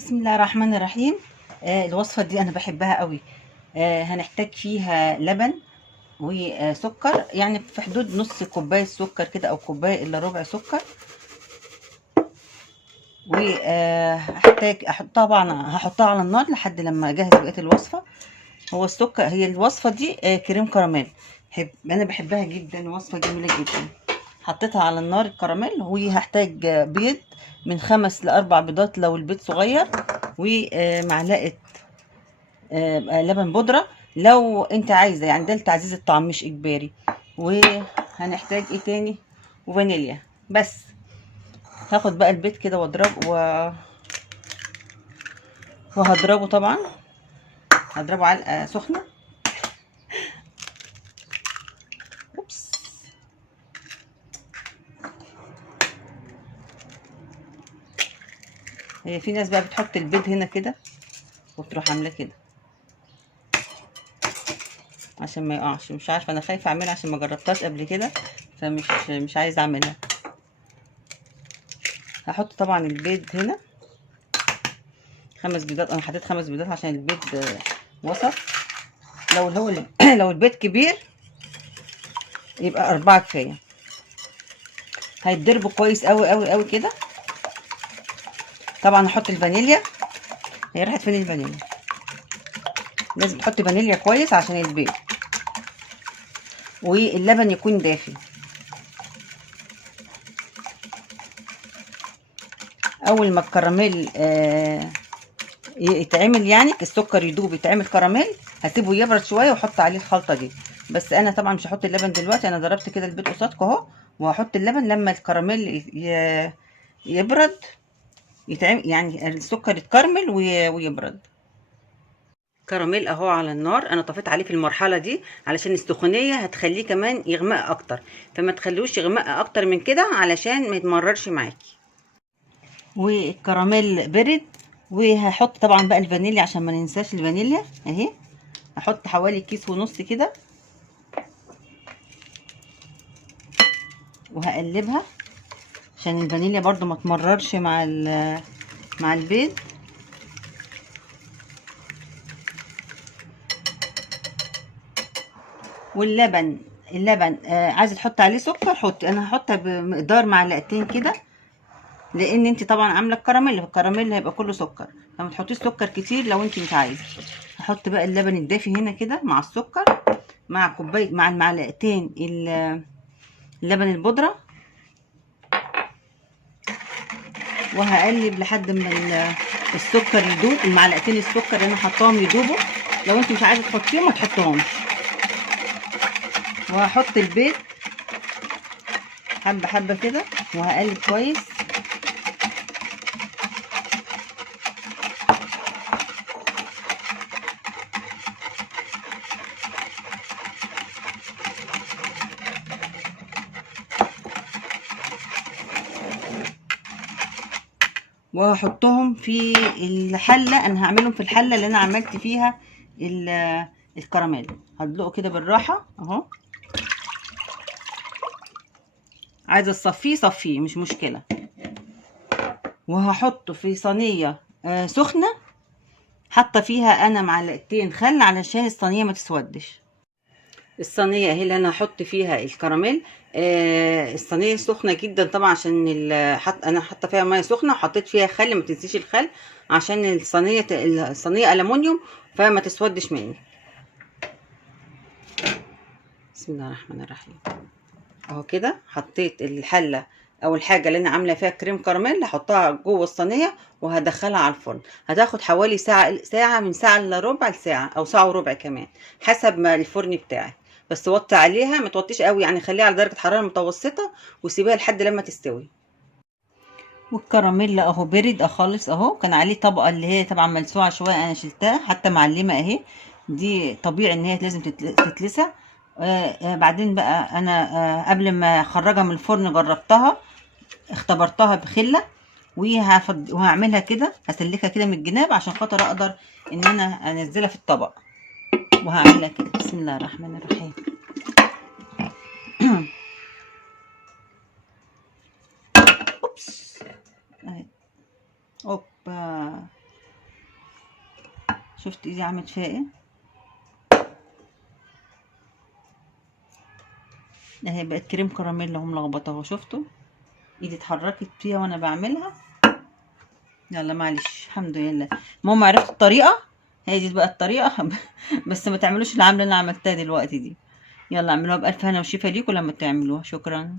بسم الله الرحمن الرحيم. الوصفة دي أنا بحبها قوي. هنحتاج فيها لبن وسكر، يعني في حدود نص كوباية سكر كده أو كوباية إلا ربع سكر. وهحتاج طبعا هحطها على النار لحد لما أجهز بقية الوصفة. هو السكر، هي الوصفة دي كريم كراميل. أنا بحبها جدا، وصفة جميلة جدا. حطيتها على النار الكراميل، وهحتاج بيض من 5 ل4 بيضات لو البيض صغير، ومعلقة لبن بودرة لو انت عايزة، يعني ده لتعزيز الطعم مش اجباري. وهنحتاج ايه تاني؟ وفانيليا بس. هاخد بقى البيض كده واضرب وهضربه طبعا، هضربه علقة سخنة. اوبس. هي في ناس بقى بتحط البيض هنا كده وتروح عاملاه كده عشان ما يقعش. مش عارفه، انا خايفه اعملها عشان ما جربتهاش قبل كده، فمش عايزه اعملها. هحط طبعا البيض هنا 5 بيضات. انا حطيت 5 بيضات عشان البيض وسط. لو البيض كبير يبقى 4 كفايه. هيتضربوا كويس قوي قوي قوي كده. طبعا هحط الفانيليا. هي راحت فين الفانيليا؟ لازم تحطي فانيليا كويس عشان البيض، واللبن يكون دافي. اول ما الكراميل يتعمل، يعني السكر يدوب يتعمل كراميل، هسيبه يبرد شويه واحط عليه الخلطه دي. بس انا طبعا مش هحط اللبن دلوقتي، انا ضربت كده البيض قصادكم اهو، وهحط اللبن لما الكراميل يبرد، يتعمل يعني السكر يتكرمل ويبرد. كراميل اهو على النار. انا طفيت عليه في المرحله دي علشان السخونيه هتخليه كمان يغمق اكتر، فما تخلوش يغمق اكتر من كده علشان ما يتمررش معاكي. والكراميل برد، وهحط طبعا بقى الفانيليا عشان ما ننساش الفانيليا اهي. هحط حوالي كيس ونص كده، وهقلبها عشان الفانيليا برضو ما تمررش مع البيض. اللبن عايزه تحط عليه سكر حطي. انا هحط بمقدار معلقتين كده، لان انت طبعا عامله الكراميل هيبقى كله سكر، فما تحطيش سكر كتير لو انت مش عايزه. هحط بقى اللبن الدافي هنا كده مع السكر، مع كوبايه، مع المعلقتين اللبن البودره، وهقلب لحد ما السكر يدوب. المعلقتين السكر اللي انا حطاهم يدوبوا. لو انت مش عايزه تحطيهم ما تحطهمش. وهحط البيض حبه حبه كده، وهقلب كويس. وهحطهم في الحله. انا هعملهم في الحله اللي انا عملت فيها الكراميل. هدلقه كده بالراحه اهو. عايزه تصفيه صفيه مش مشكله. وهحطه في صينيه سخنه، حاطه فيها انا معلقتين خل علشان الصينيه ما تسودش. الصينيه اهي اللي انا هحط فيها الكراميل. الصينيه سخنه جدا طبعا، عشان انا حاطه فيها ميه سخنه وحطيت فيها خل. ما تنسيش الخل عشان الصينيه الومنيوم، فما تسودش مني. بسم الله الرحمن الرحيم. اهو كده حطيت الحله او الحاجه اللي انا عامله فيها كريم كراميل، هحطها جوه الصينيه وهدخلها على الفرن. هتاخد حوالي ساعه، من ساعه الا ربع لساعه، او ساعه وربع كمان حسب ما الفرن بتاعك. بس وطي عليها، ما توطيش قوي، يعني خليها على درجه حراره متوسطه وسيبيها لحد لما تستوي. والكراميل اهو برد خالص اهو. كان عليه طبقه اللي هي طبعا ملسوعه شويه، انا شلتها حتى معلمه اهي. دي طبيعي ان هي لازم تتلسع. بعدين بقى انا قبل ما اخرجها من الفرن جربتها، اختبرتها بخله. وهعملها كده، هسلكها كده من الجناب عشان خاطر اقدر ان انا انزلها في الطبق. وهعملها كده. بسم الله الرحمن الرحيم. اوبس اهي. اوبا. شفت ايدي عملت فيها ايه؟ اهي بقت كريم كراميل اهو ملخبطه اهو، شفتوا ايدي اتحركت فيها وانا بعملها. يلا معلش الحمد لله. المهم عرفت الطريقه، هي دي بقى الطريقه. بس ما تعملوش العمله اللي انا عملتها دلوقتي دي. يلا اعملوها بألف هنا وشفا ليكم لما تعملوها. شكرا.